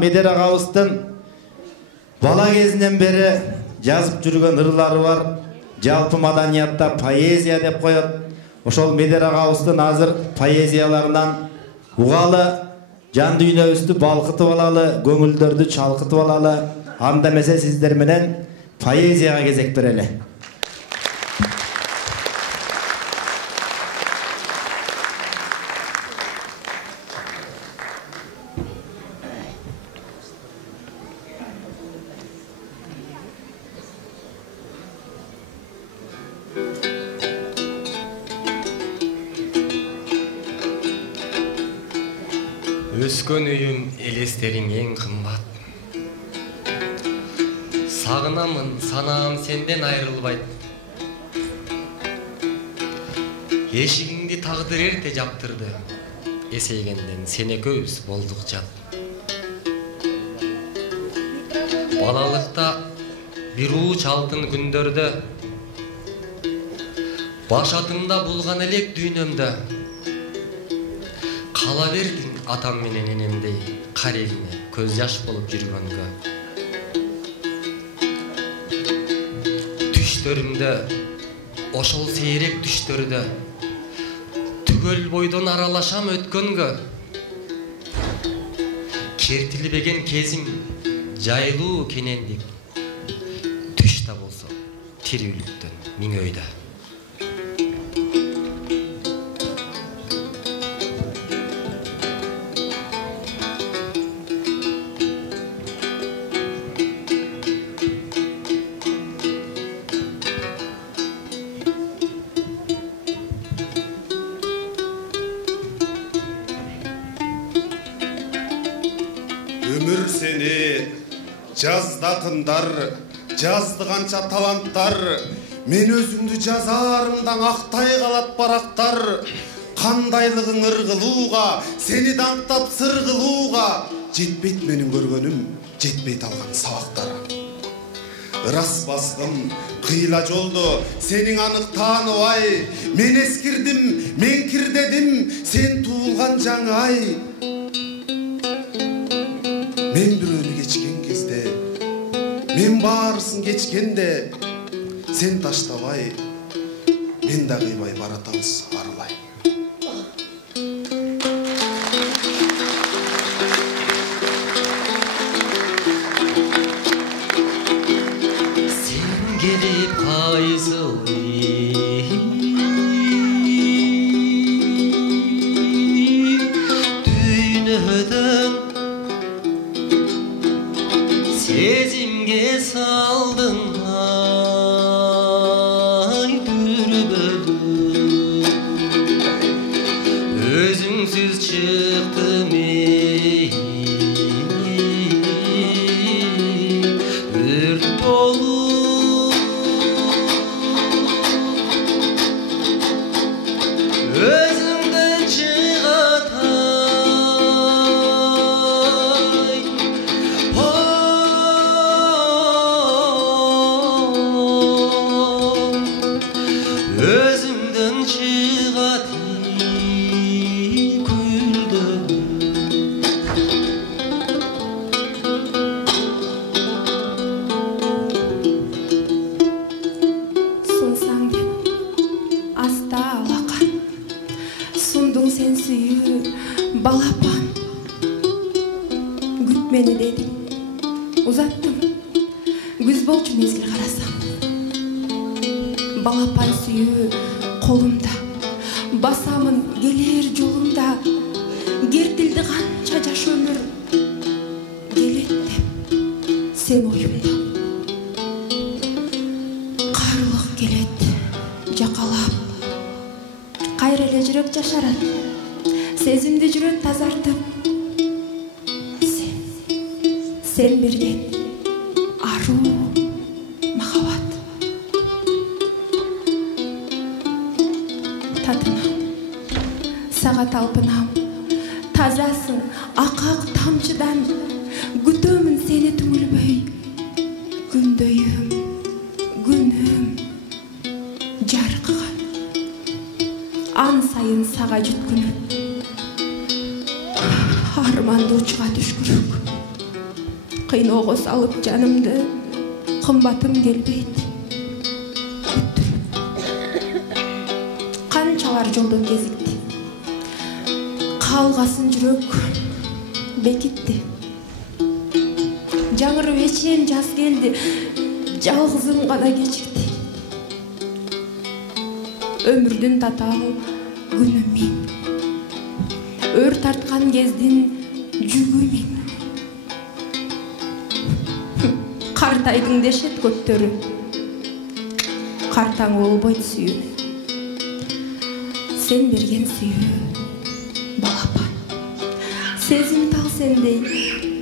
Медер агабыздын бала кезинен бери жазып жүргөн ырлары бар. Жалпы маданиятта поэзия деп коет. Ошол Медер агабыздын азыр поэзияларынан угалы жан дүйнөбүздү балкытып алалы, көңүлдөрдү чалкытып алалы. Анда эмесе сиздер менен поэзияга кезек берели. Өскөн үйүм элестериң эң кымбат. Сагынамын, санаам сенден айрылбайт. Эшигиңди тагдыр эрте жаптырды. Эсейгенден сен экөөбүз болдук жат. Балалыкта бир ууч алтын күндөрдө башатымда булган элек дүйнөмдө. Кала бердиң атам менен энемдей кар элине көз жаш болуп жүргөнгө. Түштөрүмдө, ошол сейрек түштөрдө түгөл бойдон аралашам өткөнгө. Кертилбеген кезиң жайлуу кенендик. Түш да болсо тирүүлүктөн миң өйдө. Ömür seni жаздатындар, жазды канча таланттар, мен өзүңдү жазарымдан актай калат барактар. Кандайлыгың ыргылууга, сени даңктап сыр кылууга, жетпейт менин көргөнүм, жетпейт алган сабактар. Ырас баскым кыйла жолду, сениң анык тааныбай, мен эскирдим, мен кирдедим, сен туулган жаңы ай. Мен бирөөнү кечкен кезде, мен баарысын кечкенде, сен таштабай, мен да кыйбай баратабыз арылай. Сен келип кайсыл дүйнөдөн сезимге салдың ай дүрбөлүп. Өзүңсүз чыктым өрт болуп. Өзүңдөн чыгатай өзүңдөн чыгат күлдөн. Сунсаң деп аста алакан, сундуң сен сүйүү балапан. Күт мени дедиң, узаттым, күз болчу мезгил карасам. Балапан сүйүү колумда, басамын келер жолумда. Кертилди канча жаш өмүр, келет деп сен оюмда. Карлык келет жакалап, кайра эле жүрөк жашарат, сезимди жүрөк тазартып. Сен берген аруу махаббат. Татынам, сага талпынам, тазасың акак тамчыдан. Күтөмүн сени түңүлбөй, күндөйүм, күнүм жаркыган. Ан сайын сага жүткүнүп, арманды учуга түшкүрүк. Кыйноого салып жанымды кымбатым келбейт. Канчалар жолдон кезикти. Калгасын жүрөк бекитти. Жаңырып эчен жаз келди. Жалгызым гана кечикти. Өмүрдүн татаал күнү мен. Өр тарткан кездин жүгү мен. Картайдың дешет көптөрү. Картаң болбойт сүйүү. Сен берген сүйүү балапан. Сезимтал сендей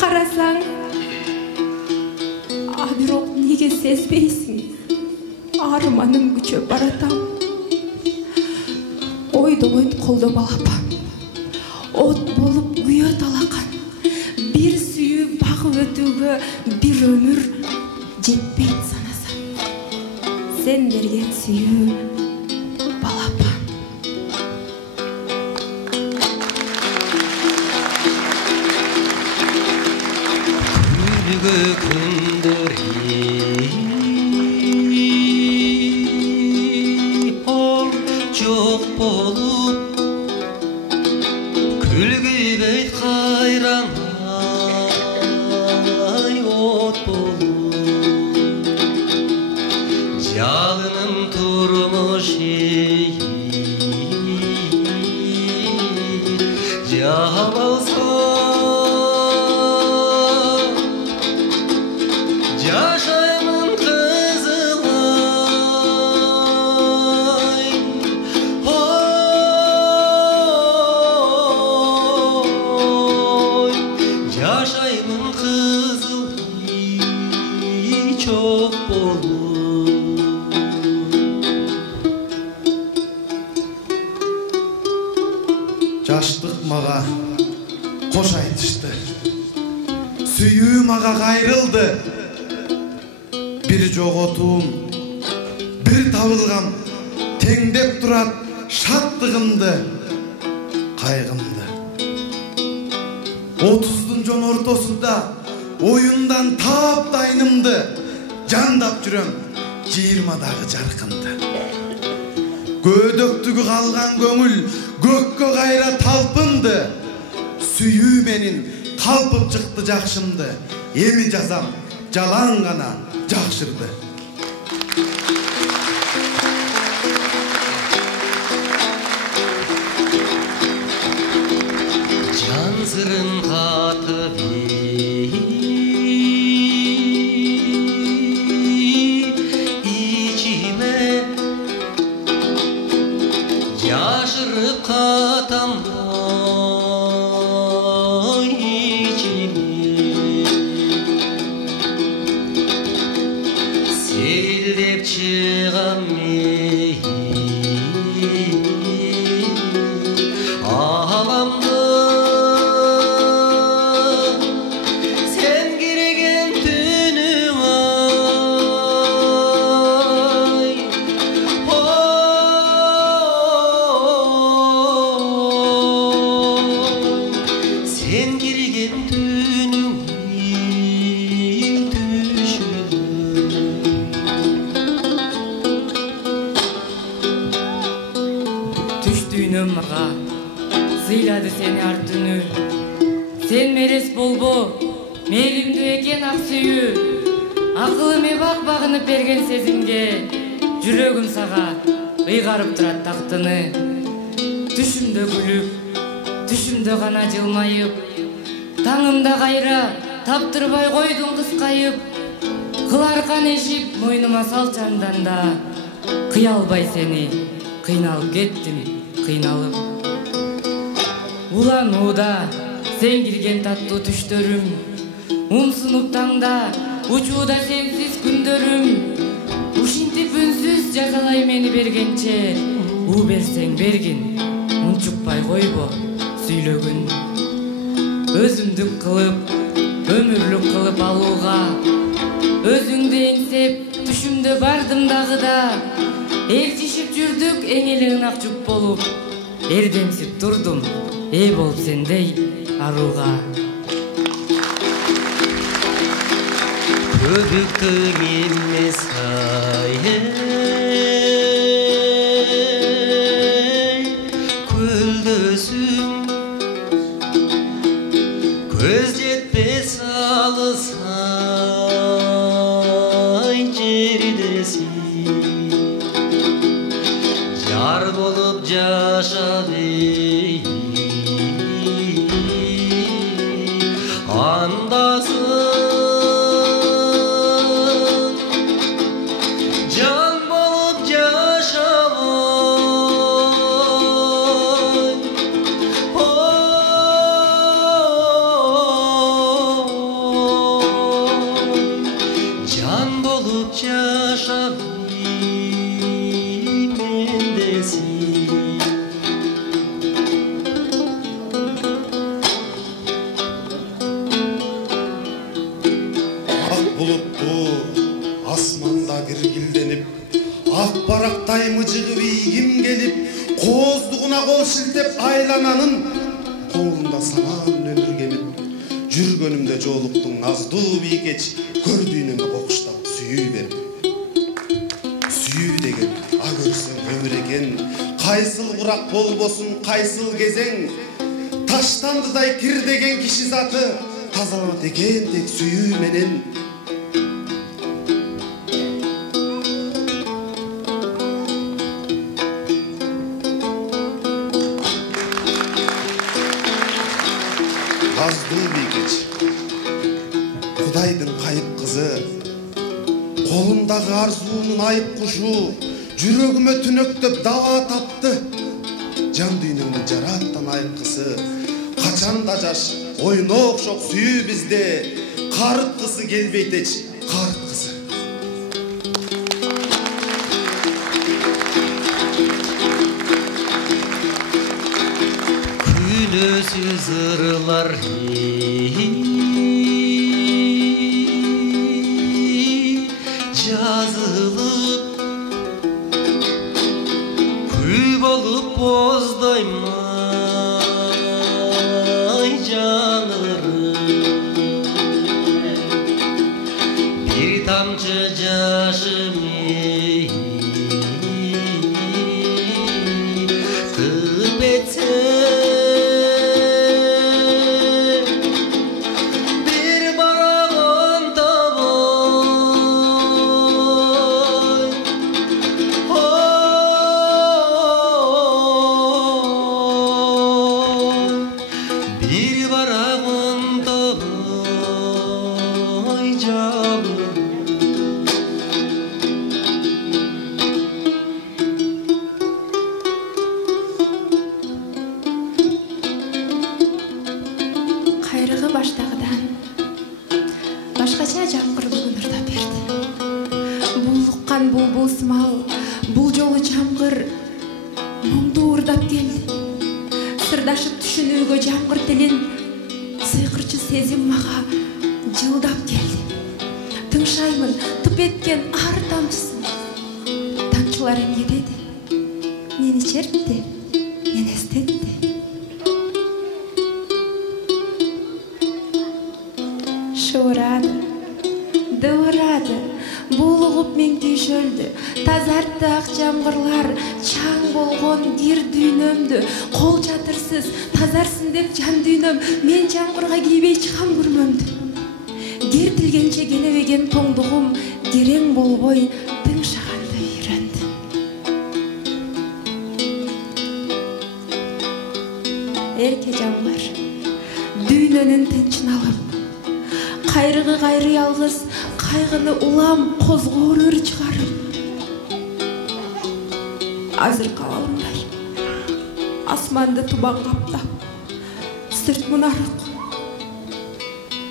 карасаң, а бирок неге сезбейсиң? Арманым күчөп баратам. Ойдолойт колдо балапан. От болуп күйөт алакан. Бир сүйүү багып өтүүгө бир өмүр жетпейт санасам. Сен берген сүйүү балапан. Күлгө күндөрү жок болуп, күлгүбөйт кайраңай от болуп, жалынын турмушу жабалса жашаймын кызылай. Ой, жашаймын кызылай чок болуп. Жаштык мага кош айтышты. Сүйүү мага кайрылды. Бир жоготуум, бир табылгам теңдеп турат шаттыгымды, кайгымды. 30-дун жон ортосунда оюндан таптайнымды, жандап жүрөм 20-дагы жаркынды. Көдөктүгү калган көңүл көккө кайра талпынды. Сүйүү менин калпып чыкты жакшымды. Эми жазам жалаң гана жакшырды. Жан сырын катып ичиме жашырып катам ичиме. Сейілдеп чыгам мен аламды. Сен кирген түнүң ай. Сен кирген түнүң Түштүүнүм мага сыйлады сени ар түнү. Сен мерес болбо, мээримдүү экен ак сүйүү. Акылыме бак багынып берген сезимге, жүрөгүм сага ыйгарып турат тактыны. Түшүмдө күлүп, түшүмдө гана жылмайып, таңымда кайра таптырбай койдуң кыскайып. Кыларкан эшип мойнума салчанданда, кыялбай сени кыйналып кеттим, кыйналып. Уланууда сен кирген таттуу түштөрүм, умсунуп таңда учууда сенсиз күндөрүм. Ушинтип үнсүз жазалай мени бергенче, у берсең бергин, унчукпай койбо сүйлөгүн. Өзүмдүк кылып, өмүрлүк кылып алууга, өзүңдү эңсеп түшүмдө бардым дагы да. Элчишип жүрдүк эң эле ынак жуп болуп, эрдемсип турдум, ээ болуп сендей арууга. Köpüktüm inmez Köldösüm Göz jetmez alısay Cerdesin Jar bolup jaşadey Andasın Can bolup jaşavay Can bolup jaşavay mendesin Ak bulutlu asmanda girgildenip Ak barakтай mıcığı beygim gelip Qozduguna kol şiltep aylananın Kolunda sanan ömür gelip Жүргөнүмдө жолуктуң аздуу бийкеч Көрдүйүнүмдү кокуштап сүйүү берип Сүйүү деген а көрсөң өмүр экен Кайсыл курак болбосун кайсыл кезең Таштандыдай кир деген киши заты Тазаланат экен тек сүйүү менен Аздуу бийкеч Кудайдын кайып кызы Колумдагы арзуунун айып кушу Жүрөгүмө түнөктөп даба тапты Жан дүйнөмдү жараттан айыккысы Качан да жаш ойнок шок сүйүү бизде Карыткысы келбейт эч карыткысы Күнөсүз ырылар жазылып Күй болуп боздоймай жанырым Бир тамчы жашым тып этсе Кайрыгы баштагыдан башкача жамгыр бүгүн ырдап берди. Булуккан булбул сымал бул жолу жамгыр моңду ырдап келди. Сырдашып түшүнүүгө жамгыр тилин сыйкырчы сезим мага жылдап келди. Тыңшаймын тып эткен ар тамчысын. Тамчылар эмгедеди, мени чертти, мени эстетти. Шуурады, дыбырады, булугуп мен түйшөлдү. Тазартты ак жамгырлар, чаң болгон кир дүйнөмдү. Кол чатырсыз, тазарсын деп жан дүйнөм, мен жамгырга кийбей чыгам күрмөмдү. Кертилгенче келебеген тоңдугум, керең болбой тыңшаганды үйрөндү. Эрке жамгыр, дүйнөнүн тынчын алып, кайрыгы кайры ялгыз, кайгыны улам козгоорыр чыгарып. Азыр кабалымдай, асманды тубан каптап, сырт мунарык.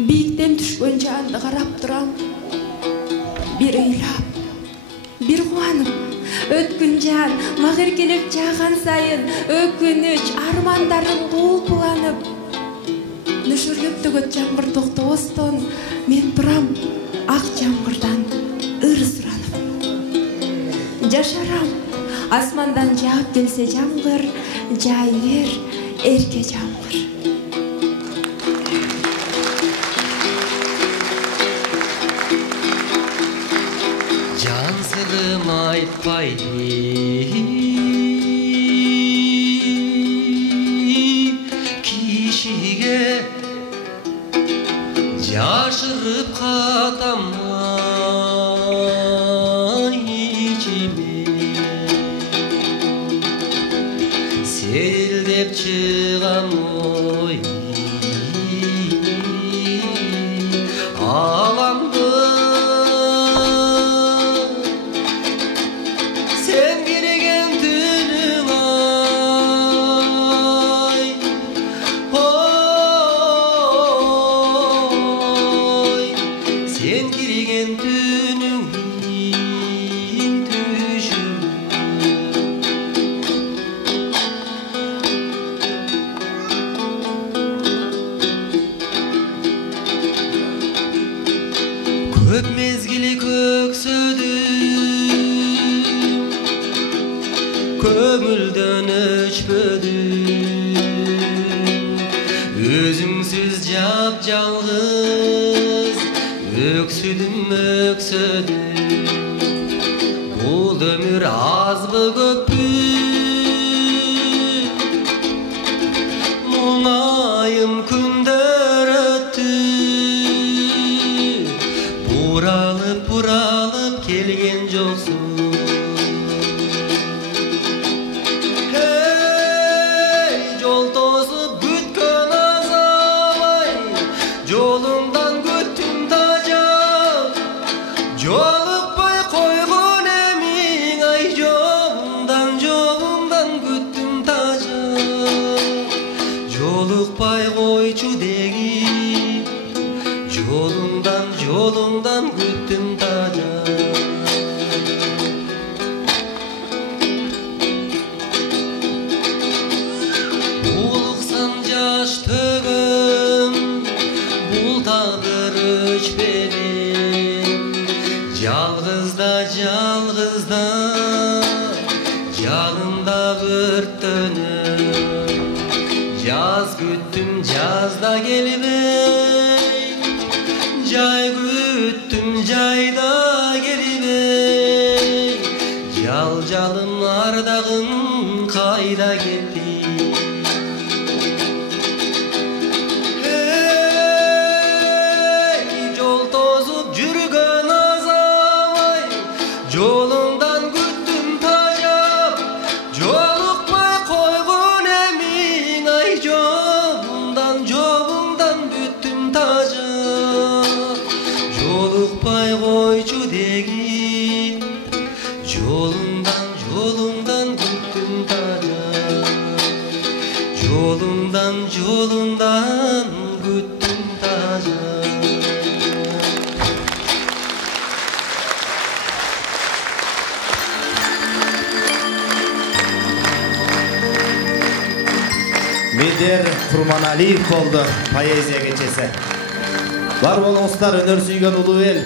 Бийиктен түшкөн жанды карап турам. Бир ыйлап, бир кубанып, өткүн жан мага эркелеп жааган сайын өкүнүч, армандарым кулпуланып. Нөшөрлөп төгөт жамгыр токтобостон, мен турам ак жамгырдан ыр суранып. Жашарам, асмандан жаап келсе жамгыр, жай бер эрке жамгыр. сырым айтпайды кишиге жашырып катамай ичиме селдеп чыгам ой аламды сен кирген түнүң ай ой сен кирген түнүң түшүм көп мезгили көксөдүм көңүлдөн өчпөдүм өзүңсүз жапжалгыз өксүдүм өксөдүм бул өмүр азбы көппү мұңайым күндөр өттү буралып келген жоксуң эй жол тосуп күткөн азабай жолуңдан күттүм тажап жолукпай койгон эмиң ай жолуңдан күттүм тажап жолукпай койчу деги жолуңдан күттүм тажап улуксан жаш төгөм бул тагдыр өчпелен жалгызда жалында өрттөнөм жаз күттүм жазда келбей жай күттүм жайда келбей жалым ардагым кайда кетти эй жол тосуп жүргөн азабай жолуңдан күттүм тажап жолукпай койгон эмиң ай жолуңдан күттүм тажап жолукпай койчу деги жолуңдан күттүм тажап жолуңдан күттүм тажап Медер Курманалиев болду поэзия кечеси. Бар болуңуздар өнөр сүйгөн улуу эл.